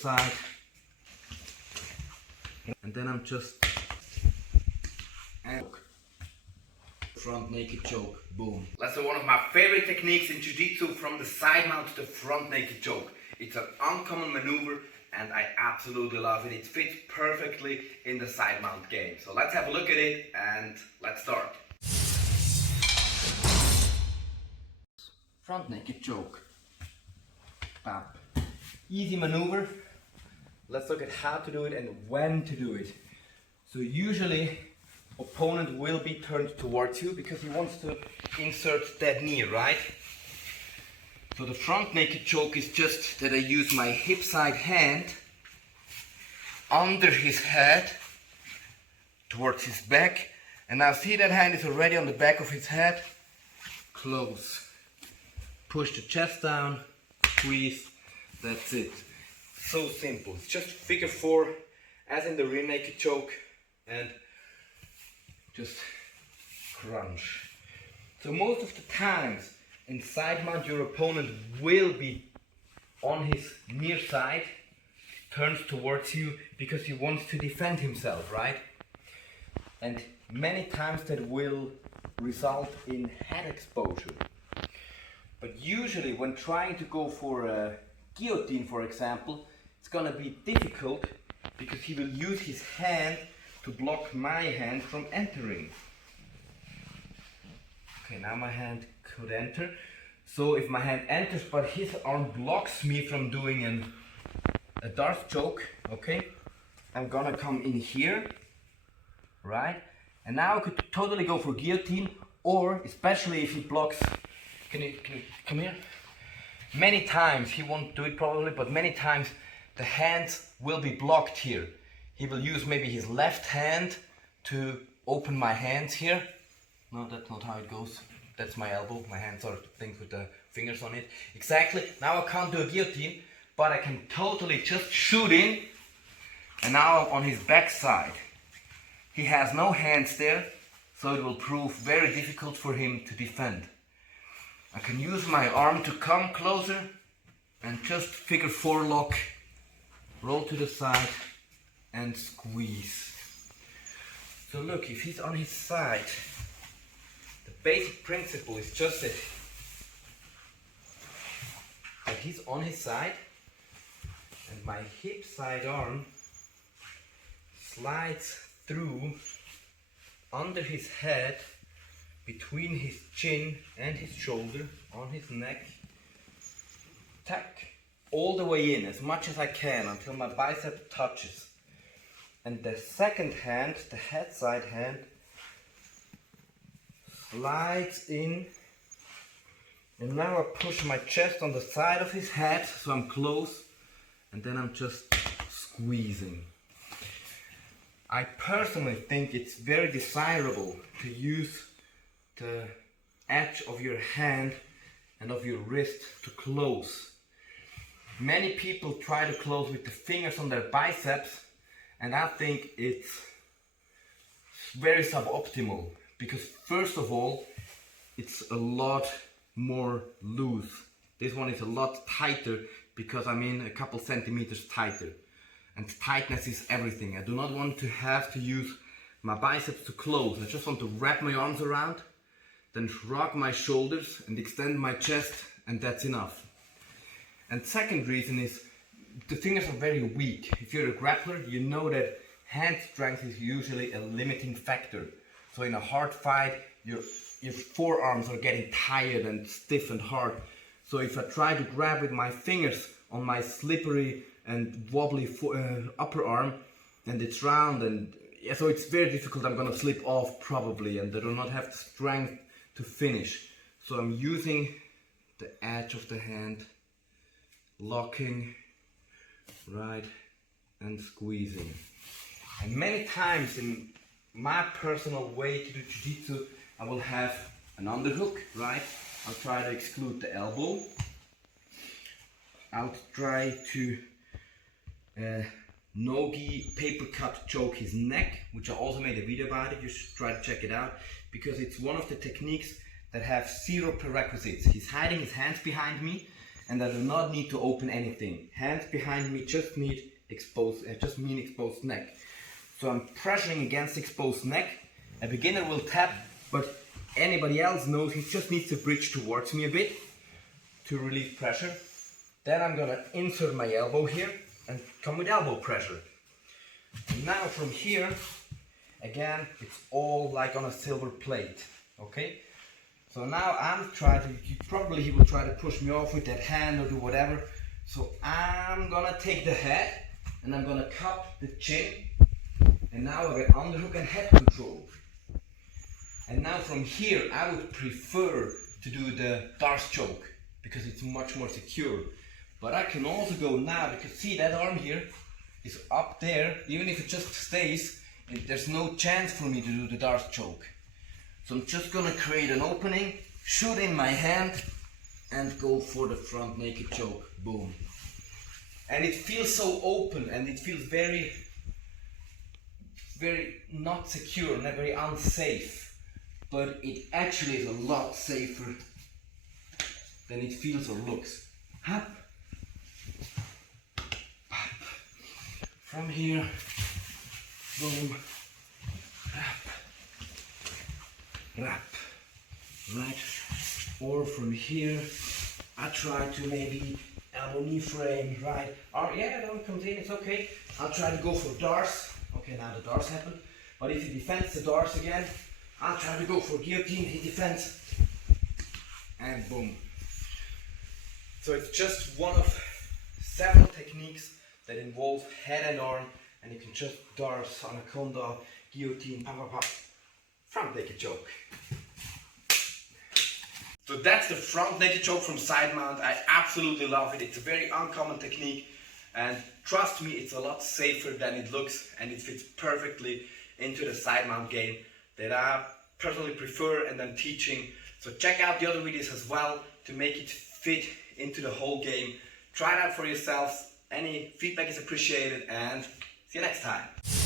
side, and then I'm just front naked choke, boom. That's one of my favorite techniques in Jiu-Jitsu, from the side mount to the front naked choke. It's an uncommon maneuver and I absolutely love it. It fits perfectly in the side mount game. So let's have a look at it and let's start. Front naked choke. Bap. Easy maneuver. Let's look at how to do it and when to do it. So usually opponent will be turned towards you because he wants to insert that knee, right? So the front naked choke is just that I use my hip side hand under his head towards his back, and now see that hand is already on the back of his head. Close. Push the chest down, squeeze, that's it. So simple. It's just figure 4 as in the rear naked choke and just crunch. So most of the times in side mount your opponent will be on his near side, turns towards you because he wants to defend himself, right? And many times that will result in head exposure. But usually when trying to go for a guillotine, for example, it's gonna be difficult because he will use his hand to block my hand from entering. Okay, now my hand could enter. So if my hand enters but his arm blocks me from doing a Darth choke, okay, I'm gonna come in here, right? And now I could totally go for guillotine, or especially if he blocks. Can you come here? Many times, he won't do it probably, but many times the hands will be blocked here. He will use maybe his left hand to open my hands here. No, that's not how it goes. That's my elbow. My hands are things with the fingers on it. Exactly. Now I can't do a guillotine, but I can totally just shoot in. And now I'm on his back side. He has no hands there, so it will prove very difficult for him to defend. I can use my arm to come closer and just figure 4 lock, roll to the side and squeeze. So look, if he's on his side, the basic principle is just that he's on his side and my hip side arm slides through under his head, between his chin and his shoulder, on his neck, tack, all the way in as much as I can until my bicep touches. And the second hand, the head side hand, slides in, and now I push my chest on the side of his head so I'm close, and then I'm just squeezing. I personally think it's very desirable to use the edge of your hand and of your wrist to close. Many people try to close with the fingers on their biceps, and I think it's very suboptimal because first of all it's a lot more loose. This one is a lot tighter because I'm in a couple centimeters tighter, and tightness is everything. I do not want to have to use my biceps to close. I just want to wrap my arms around, then shrug my shoulders and extend my chest, and that's enough. And second reason is the fingers are very weak. If you're a grappler, you know that hand strength is usually a limiting factor. So in a hard fight, your forearms are getting tired and stiff and hard. So if I try to grab with my fingers on my slippery and wobbly upper arm, and it's round, and yeah, so it's very difficult. I'm gonna slip off probably, and I do not have the strength to finish. So I'm using the edge of the hand, locking, right, and squeezing. And many times in my personal way to do Jiu-Jitsu, I will have an underhook, right? I'll try to exclude the elbow. I'll try to no-gi paper cut choke his neck, which I also made a video about it. You should try to check it out because it's one of the techniques that have 0 prerequisites. He's hiding his hands behind me, and I do not need to open anything. Hands behind me just mean exposed neck. So I'm pressuring against exposed neck. A beginner will tap, but anybody else knows he just needs to bridge towards me a bit to relieve pressure. Then I'm gonna insert my elbow here and come with elbow pressure. And now from here, again, it's all like on a silver plate, okay? So now I'm trying to, he will try to push me off with that hand or do whatever. So I'm gonna take the head and I'm gonna cup the chin, and now I get underhook and head control. And now from here, I would prefer to do the Darce choke because it's much more secure. But I can also go now, because see that arm here is up there. Even if it just stays, there's no chance for me to do the Darce choke. So I'm just gonna create an opening, shoot in my hand, and go for the front naked choke. Boom. And it feels so open, and it feels very, very not secure, and very unsafe. But it actually is a lot safer than it feels or looks. Hop. Pop. From here, boom, wrap, wrap, right? Or from here, I try to maybe elbow knee frame, right? Or yeah, that one comes in, it's okay. I'll try to go for Darce. Okay, now the Darce happened. But if he defends the Darce again, I'll try to go for guillotine, he defends, and boom. So it's just one of several techniques that involve head and arm, and you can just Darce, anaconda, guillotine, pop, pop, pop, front naked choke. So that's the front naked choke from Sidemount. I absolutely love it. It's a very uncommon technique, and trust me, it's a lot safer than it looks, and it fits perfectly into the Sidemount game that I personally prefer and I'm teaching. So check out the other videos as well to make it fit into the whole game. Try it out for yourselves. Any feedback is appreciated, and see you next time.